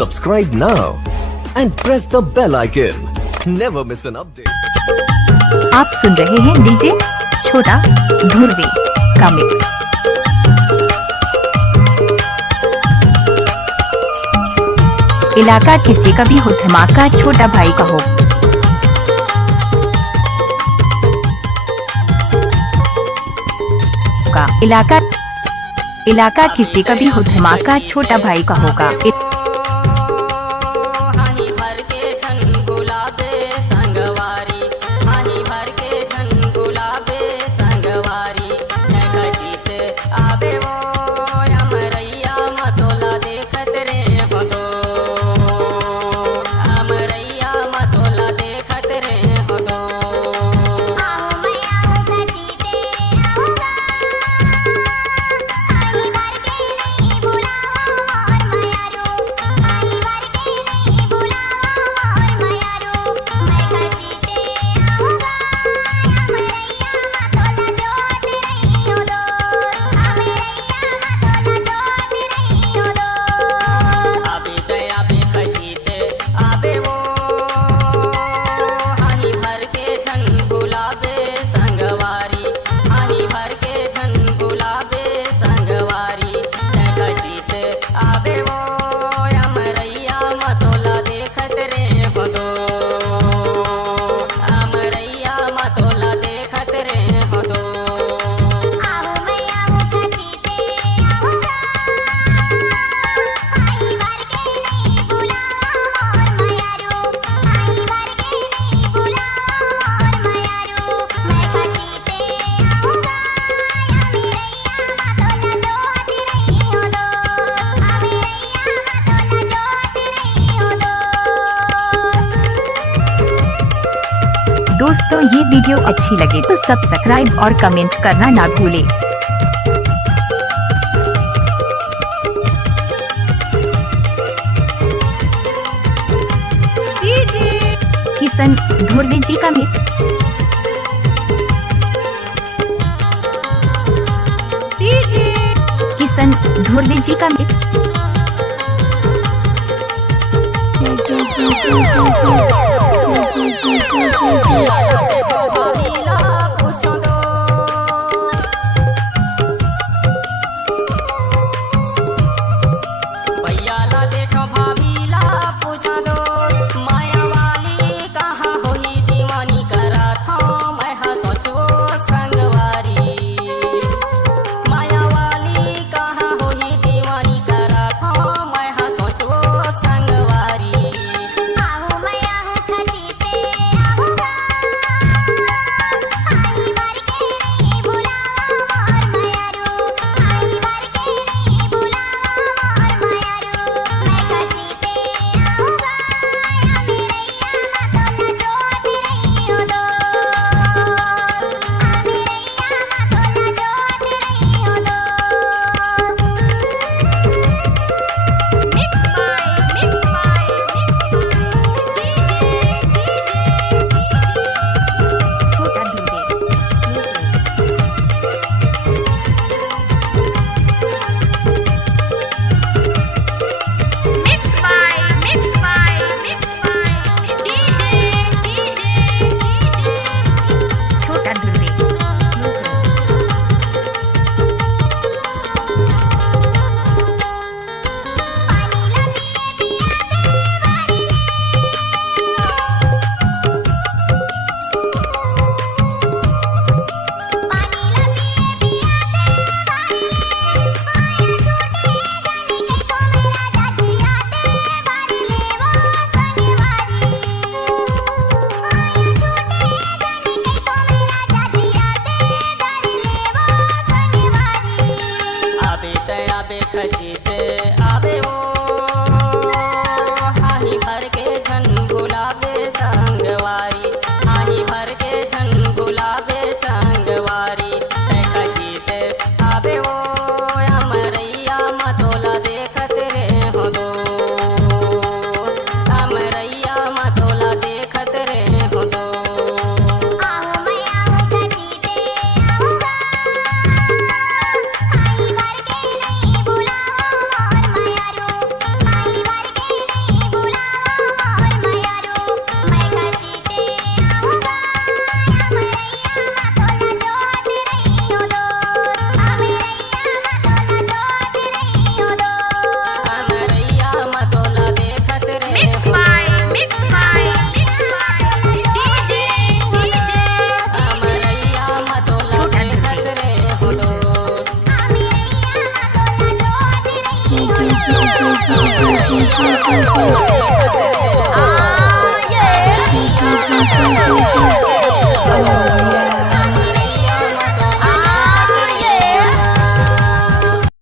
Subscribe now and press the bell icon. Never miss an update. आप सुन रहे हैं डीजे छोटा धुर्वे का मिक्स। इलाका किसी का भी हो, धमाका छोटा भाई का हो। इलाका किसी का भी हो, धमाका छोटा भाई का होगा। दोस्तों ये वीडियो अच्छी लगे तो सब्सक्राइब और कमेंट करना ना भूलें। किशन धुर्वे जी का मिक्स। किशन धुर्वे जी का मिक्स। Yeah.